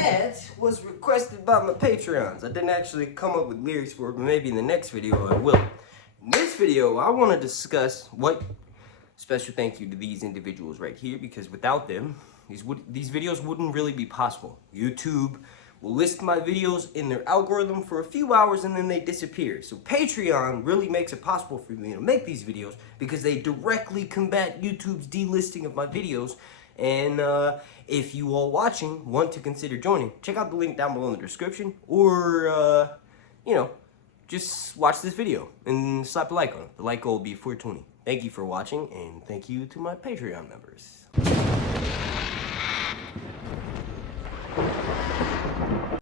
that was requested by my Patreons. I didn't actually come up with lyrics for it, but maybe in the next video I will. In this video, I want to discuss what special thank you to these individuals right here, because without them, these videos wouldn't really be possible. YouTube will list my videos in their algorithm for a few hours and then they disappear. So Patreon really makes it possible for me to make these videos because they directly combat YouTube's delisting of my videos. And if you all watching want to consider joining, check out the link down below in the description, or you know, just watch this video and slap a like on it. The like goal will be 420. Thank you for watching, and thank you to my Patreon members.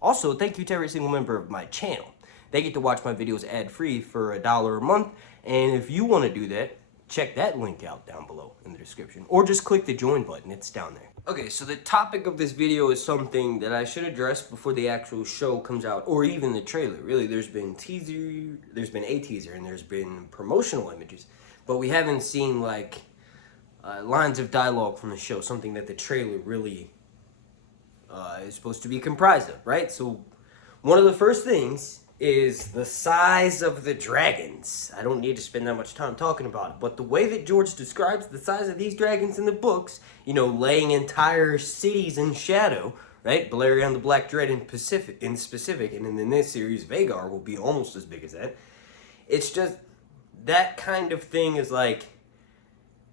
Also, thank you to every single member of my channel. They get to watch my videos ad-free for $1 a month, and if you want to do that, check that link out down below in the description, or just click the join button, it's down there. Okay, so the topic of this video is something that I should address before the actual show comes out, or even the trailer. Really, there's been a teaser, and there's been promotional images, but we haven't seen like lines of dialogue from the show, something that the trailer really is supposed to be comprised of, right? So one of the first things is the size of the dragons. I don't need to spend that much time talking about it, but the way that George describes the size of these dragons in the books, you know, laying entire cities in shadow, right? Balerion the Black Dread in specific, and in this series, Vhagar will be almost as big as that. It's just, that kind of thing is like,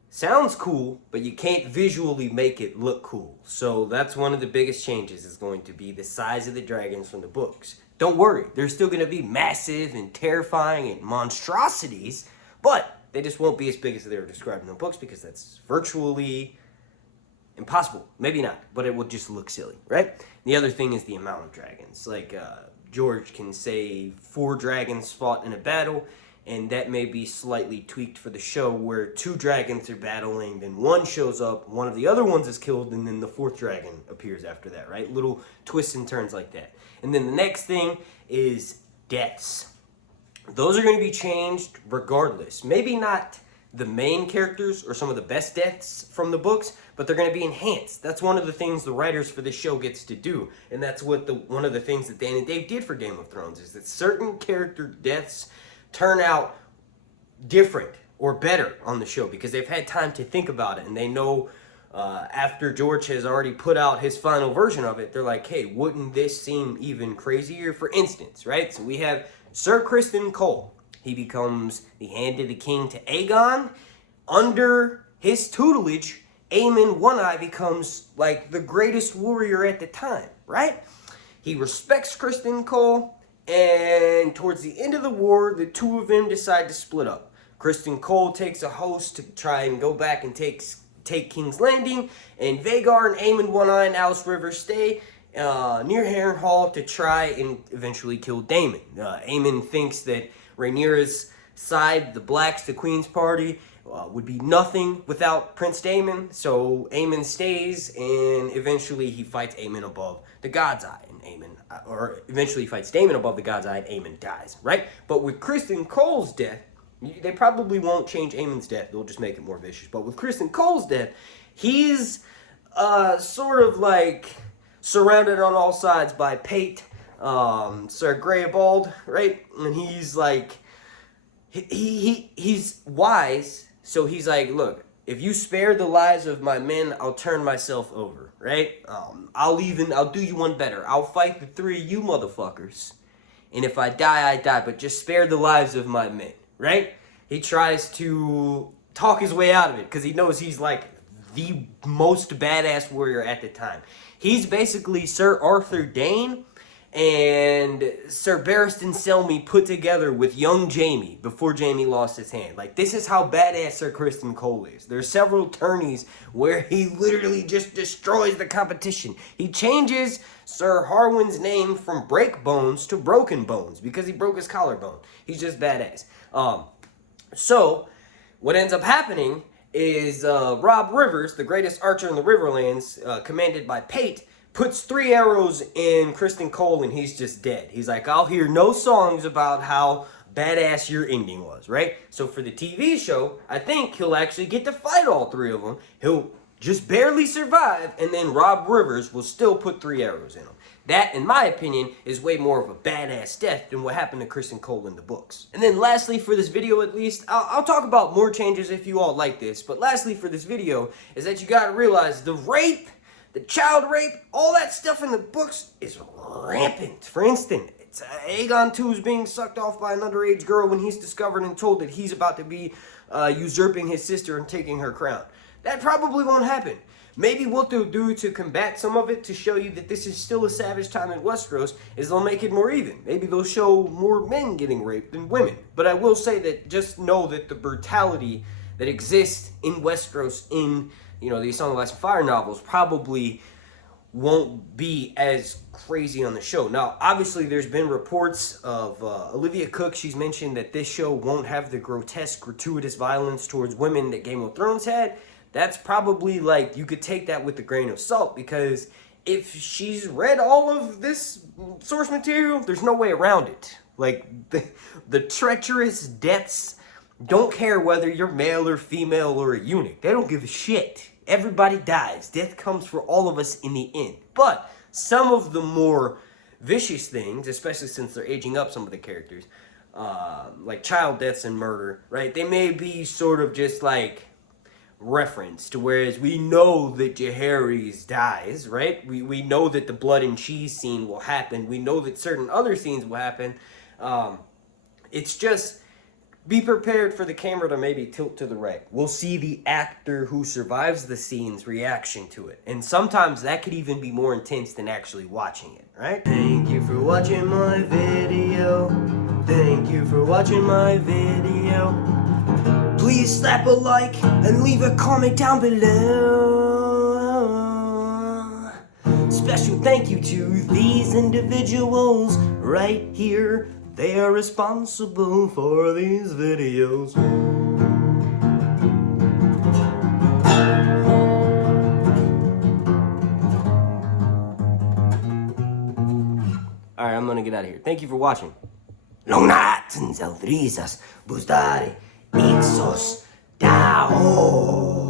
sounds cool, but you can't visually make it look cool. So that's one of the biggest changes, is going to be the size of the dragons from the books. Don't worry, they're still going to be massive and terrifying and monstrosities, but they just won't be as big as they were described in the books, because that's virtually impossible. Maybe not, but it would just look silly, right? The other thing is the amount of dragons. Like, George can say 4 dragons fought in a battle, and that may be slightly tweaked for the show, where 2 dragons are battling, then 1 shows up, one of the other ones is killed, and then the 4th dragon appears after that, right? Little twists and turns like that. And then the next thing is deaths. Those are going to be changed regardless. Maybe not the main characters or some of the best deaths from the books, but they're going to be enhanced. That's one of the things the writers for this show gets to do, and that's what one of the things that Dan and Dave did for Game of Thrones, is that certain character deaths turn out different or better on the show because they've had time to think about it, and they know after George has already put out his final version of it, they're like, hey, wouldn't this seem even crazier? For instance, right? So we have Sir Criston Cole. He becomes the hand of the king to Aegon. Under his tutelage, Aemon One-Eye becomes like the greatest warrior at the time, right? He respects Criston Cole, and towards the end of the war, the two of them decide to split up. Criston Cole takes a host to try and go back and take King's Landing, and Vhagar and Aemon One-Eye and Alice River stay near Harrenhal to try and eventually kill Daemon. Aemon thinks that Rhaenyra's side, the Blacks, the Queen's Party, would be nothing without Prince Daemon, so Aemon stays, and eventually he fights Aemon above the God's Eye, and eventually he fights Daemon above the God's Eye, and Aemon dies, right? But with Criston Cole's death, they probably won't change Aemon's death, they'll just make it more vicious, but with Criston Cole's death, he's sort of like surrounded on all sides by Pate, Sir Greybald, right? And he's like, he's wise, so he's like, look, if you spare the lives of my men, I'll turn myself over, right? I'll do you one better. I'll fight the 3 of you motherfuckers, and if I die, I die, but just spare the lives of my men, right? He tries to talk his way out of it, because he knows he's like the most badass warrior at the time. He's basically Sir Arthur Dayne and Sir Barristan Selmy put together with young Jaime before Jaime lost his hand. Like, this is how badass Sir Criston Cole is. There's several tourneys where he literally just destroys the competition. He changes Sir Harwin's name from Break Bones to Broken Bones because he broke his collarbone. He's just badass. So what ends up happening is Rob Rivers, the greatest archer in the Riverlands, commanded by Pate, puts 3 arrows in Criston Cole, and he's just dead. He's like, I'll hear no songs about how badass your ending was, right? So for the TV show, I think he'll actually get to fight all 3 of them. He'll just barely survive, and then Rob Rivers will still put 3 arrows in him. That, in my opinion, is way more of a badass death than what happened to Kristen Cole in the books. And then lastly, for this video at least, I'll talk about more changes if you all like this, but lastly for this video is that you gotta realize the rape, the child rape, all that stuff in the books is rampant. For instance, Aegon 2 is being sucked off by an underage girl when he's discovered and told that he's about to be usurping his sister and taking her crown. That probably won't happen. Maybe what they'll do to combat some of it, to show you that this is still a savage time in Westeros, is they'll make it more even. Maybe they'll show more men getting raped than women. But I will say that just know that the brutality that exists in Westeros in, you know, these Song of Ice and Fire novels probably won't be as crazy on the show. Now, obviously, there's been reports of Olivia Cook. She's mentioned that this show won't have the grotesque, gratuitous violence towards women that Game of Thrones had. That's probably, like, you could take that with a grain of salt, because if she's read all of this source material, there's no way around it. Like, the treacherous deaths don't care whether you're male or female or a eunuch. They don't give a shit. Everybody dies. Death comes for all of us in the end. But some of the more vicious things, especially since they're aging up some of the characters, like child deaths and murder, right? They may be sort of just like referenced, whereas we know that Jaehaerys dies, right? We know that the blood and cheese scene will happen. We know that certain other scenes will happen. It's just, be prepared for the camera to maybe tilt to the right. We'll see the actor who survives the scene's reaction to it. And sometimes that could even be more intense than actually watching it, right? Thank you for watching my video. Thank you for watching my video. Please slap a like and leave a comment down below. Special thank you to these individuals right here. They are responsible for these videos. Alright, I'm gonna get out of here. Thank you for watching. Long nights and risas, busdare, ixos, dao.